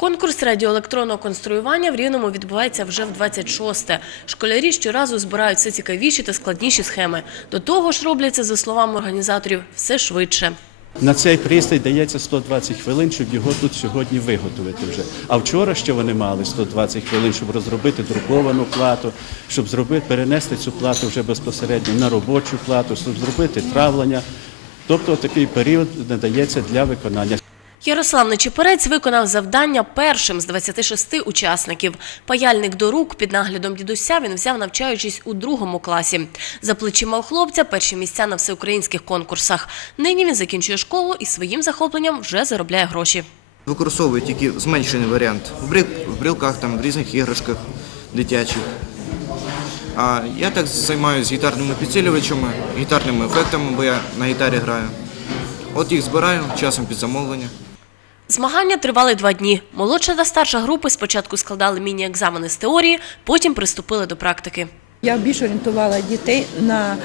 Конкурс радіоелектронного конструювання в Рівному відбувається вже в 26-те. Школярі щоразу збирають все цікавіші та складніші схеми. До того ж робляться, за словами організаторів, все швидше. На цей пристрій дається 120 хвилин, щоб його тут сьогодні виготовити вже. А вчора ще вони мали 120 хвилин, щоб розробити друковану плату, щоб зробити, перенести цю плату вже безпосередньо на робочу плату, щоб зробити травлення. Тобто такий період надається для виконання. Ярослав Нечиперець виконав завдання першим з 26 учасників. Паяльник до рук під наглядом дідуся він взяв, навчаючись у другому класі. За плечима у хлопця перші місця на всеукраїнських конкурсах. Нині він закінчує школу і своїм захопленням вже заробляє гроші. Використовую тільки зменшений варіант в брілках, там, в різних іграшках дитячих. А я так займаюся гітарними підсилювачами, гітарними ефектами, бо я на гітарі граю. От їх збираю часом під замовлення. Змагання тривали два дні. Молодша та старша групи спочатку складали міні-екзамени з теорії, потім приступили до практики. Я більш орієнтувала дітей на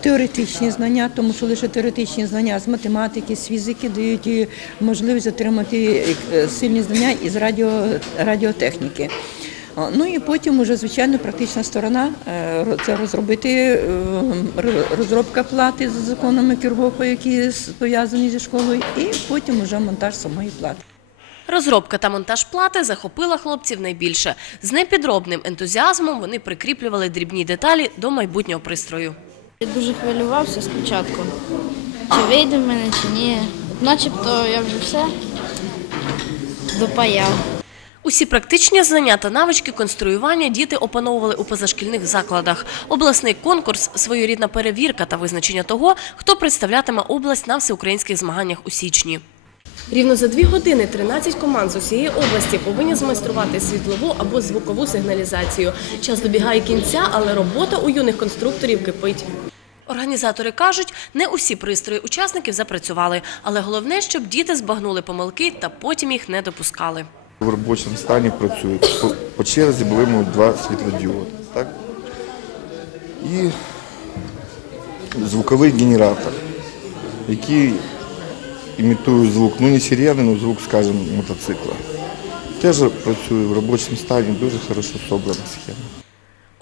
теоретичні знання, тому що лише теоретичні знання з математики, з фізики дають можливість отримати е, сильні знання із радіо. О, Ну і потім уже звичайно практична сторона е, це розробити е, розробка плати за законами Кюргофа, які пов'язані зі школою, і потім уже монтаж самої плати. Розробка та монтаж плати захопила хлопців найбільше. З непідробним ентузіазмом вони прикріплювали дрібні деталі до майбутнього пристрою. Я дуже хвилювався спочатку, чи вийде в мене, чи ні. Начебто я вже все допаяв. Усі практичні знання та навички конструювання діти опановували у позашкільних закладах. Обласний конкурс своєрідна перевірка та визначення того, хто представлятиме область на всеукраїнських змаганнях у січні. Рівно за дві години 13 команд з усієї області повинні змайструвати світлову або звукову сигналізацію. Час добігає кінця, але робота у юних конструкторів кипить. Організатори кажуть, не усі пристрої учасників запрацювали, але головне, щоб діти збагнули помилки та потім їх не допускали. В робочому стані працюють. По, по черзі ми два світлодіоди. Так? І звуковий генератор, який імітує звук, ну не сирени, але звук, скажімо, мотоцикла. Теж працює в робочому стані, дуже хорошо собрана схема.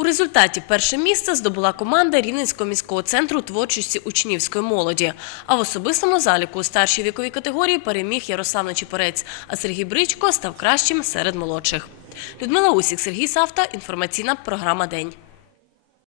У результаті перше місце здобула команда Рівненського міського центру творчості учнівської молоді. А в особистому заліку у старшій віковій категорії переміг Ярослав Нечіпорець, а Сергій Бричко став кращим серед молодших. Людмила Усік, Сергій Савта. Інформаційна програма День.